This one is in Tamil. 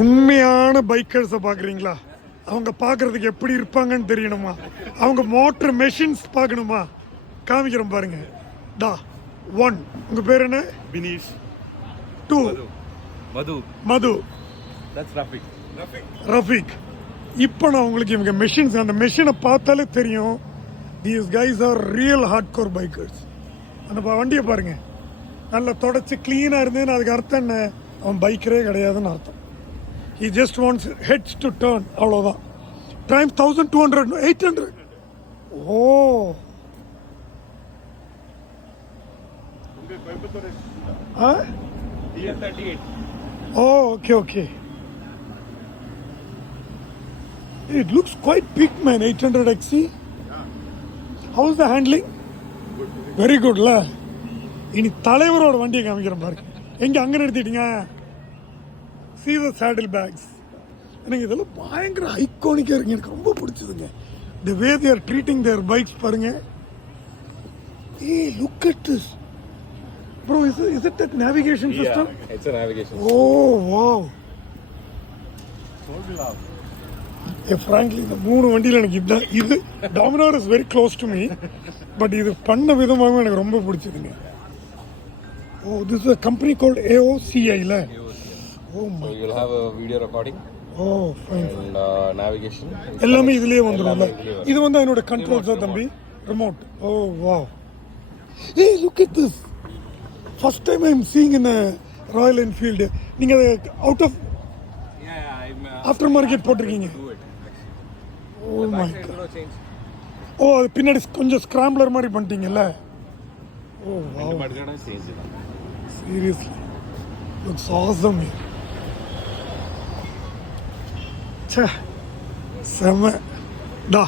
உண்மையான பைக்கர்ஸை பார்க்குறீங்களா? அவங்க பார்க்குறதுக்கு எப்படி இருப்பாங்கன்னு தெரியணுமா? அவங்க மோட்டர் மெஷின்ஸ் பார்க்கணுமா? காமிக்கிறோம் பாருங்க. டா 1 உங்கள் பேர் என்ன? Binish. 2 Madhu. Madhu. That's Rafiq. Rafiq. இப்போ நான் உங்களுக்கு இவங்க மெஷின்ஸ், அந்த மெஷினை பார்த்தாலே தெரியும் these guys are real hard core bikers. அந்த வண்டியை பாருங்க, நல்லா தொடச்சி க்ளீனாக இருந்ததுன்னு அதுக்கு அர்த்தம் என்ன? அவன் பைக்கரே கிடையாதுன்னு அர்த்தம். He just wants heads to turn, அவ்வளோதான். டைம் 1200 800. ஓ ஆ ஓ okay okay. It looks quite big, man. 800 XC. How is the handling? Very good, la. இனி தலைவரோட வண்டியை காமிக்கிறேன் பாருங்க. எங்க அங்க நிறுத்திட்டீங்க? See the saddle bags. எனக்கு இதெல்லாம் பயங்கர ஐகானிக்கா இருக்கு. எனக்கு ரொம்ப பிடிச்சதுங்க. The way they are treating their bikes பாருங்க. Hey, look at this. Bro, is it that navigation system? Yeah, it's a navigation system. Oh, wow. Frankly, இந்த 3 வண்டியில் எனக்கு இதுதான். இது Dominar is very close to me, but இது பண்ண விதமாக எனக்கு ரொம்ப பிடிச்சதுங்க. Oh, this is a company called AOCI ல. Oh my. So you'll have a video recording. Oh, fine. And navigation. எல்லாமே இதுலயே வந்துரும்ல. இது வந்து என்னோட கண்ட்ரோல்ஸ் தம்பி. Remote. Oh, wow. Hey, look at this. First time I'm seeing in a Royal Enfield. நீங்க out of after market போட்டிருக்கீங்க. Oh my god. ஓ, அது பின்னாடி கொஞ்சம் ஸ்கிராம்பிளர் மாதிரி பண்ணிட்டீங்கல்ல. Oh wow. Seriously. Looks awesome. ச்சே. செம. டா.